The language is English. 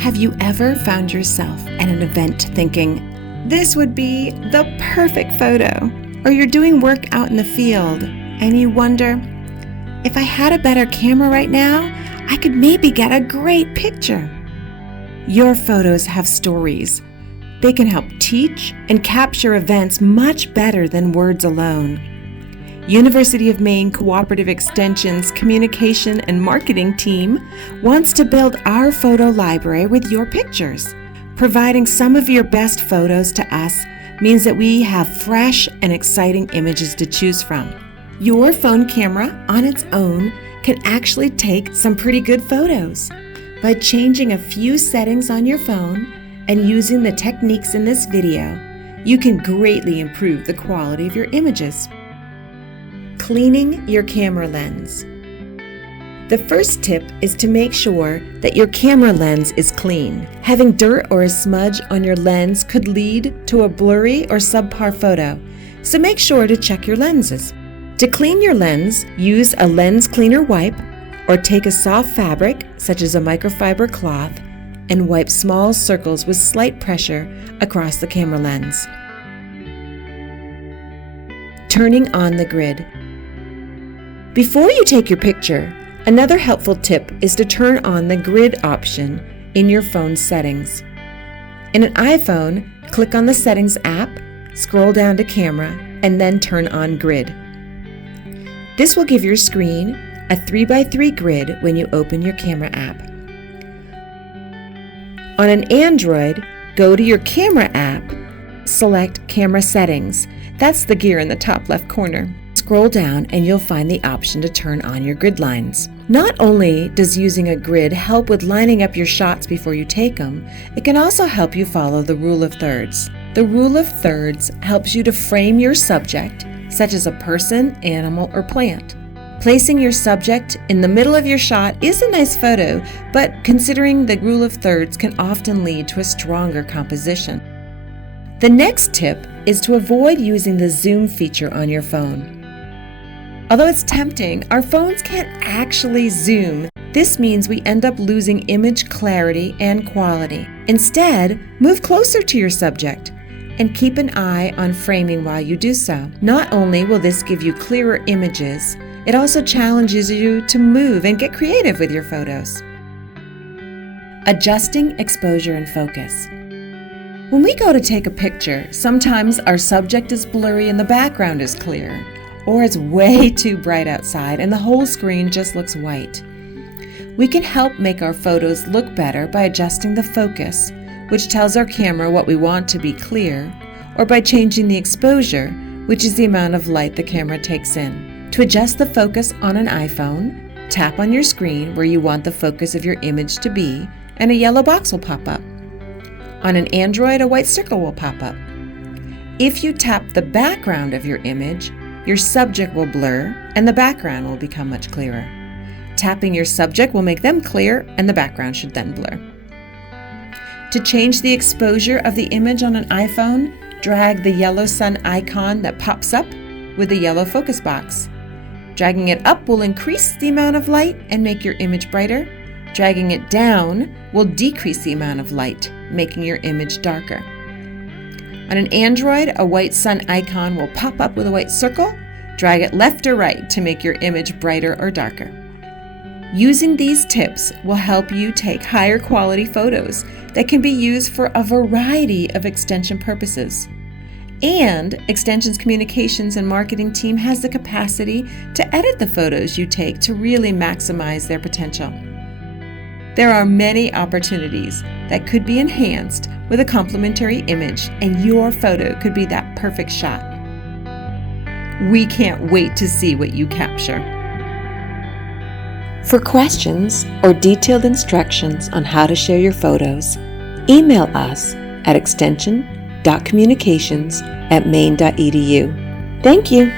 Have you ever found yourself at an event thinking, this would be the perfect photo? Or you're doing work out in the field and you wonder, if I had a better camera right now, I could maybe get a great picture. Your photos have stories. They can help teach and capture events much better than words alone. University of Maine Cooperative Extension's Communication and Marketing team wants to build our photo library with your pictures. Providing some of your best photos to us means that we have fresh and exciting images to choose from. Your phone camera on its own can actually take some pretty good photos. By changing a few settings on your phone and using the techniques in this video, you can greatly improve the quality of your images. Cleaning your camera lens. The first tip is to make sure that your camera lens is clean. Having dirt or a smudge on your lens could lead to a blurry or subpar photo, so make sure to check your lenses. To clean your lens, use a lens cleaner wipe or take a soft fabric, such as a microfiber cloth, and wipe small circles with slight pressure across the camera lens. Turning on the grid. Before you take your picture, another helpful tip is to turn on the grid option in your phone's settings. In an iPhone, click on the Settings app, scroll down to Camera, and then turn on Grid. This will give your screen a 3x3 grid when you open your camera app. On an Android, go to your Camera app, select Camera Settings. That's the gear in the top left corner. Scroll down and you'll find the option to turn on your grid lines. Not only does using a grid help with lining up your shots before you take them, it can also help you follow the rule of thirds. The rule of thirds helps you to frame your subject, such as a person, animal, or plant. Placing your subject in the middle of your shot is a nice photo, but considering the rule of thirds can often lead to a stronger composition. The next tip is to avoid using the zoom feature on your phone. Although it's tempting, our phones can't actually zoom. This means we end up losing image clarity and quality. Instead, move closer to your subject and keep an eye on framing while you do so. Not only will this give you clearer images, it also challenges you to move and get creative with your photos. Adjusting exposure and focus. When we go to take a picture, sometimes our subject is blurry and the background is clear, or it's way too bright outside and the whole screen just looks white. We can help make our photos look better by adjusting the focus, which tells our camera what we want to be clear, or by changing the exposure, which is the amount of light the camera takes in. To adjust the focus on an iPhone, tap on your screen where you want the focus of your image to be, and a yellow box will pop up. On an Android, a white circle will pop up. If you tap the background of your image, your subject will blur and the background will become much clearer. Tapping your subject will make them clear and the background should then blur. To change the exposure of the image on an iPhone, drag the yellow sun icon that pops up with the yellow focus box. Dragging it up will increase the amount of light and make your image brighter. Dragging it down will decrease the amount of light, making your image darker. On an Android, a white sun icon will pop up with a white circle. Drag it left or right to make your image brighter or darker. Using these tips will help you take higher quality photos that can be used for a variety of extension purposes. And Extension's communications and marketing team has the capacity to edit the photos you take to really maximize their potential. There are many opportunities that could be enhanced with a complementary image, and your photo could be that perfect shot. We can't wait to see what you capture. For questions or detailed instructions on how to share your photos, email us at extension.communications@maine.edu. Thank you.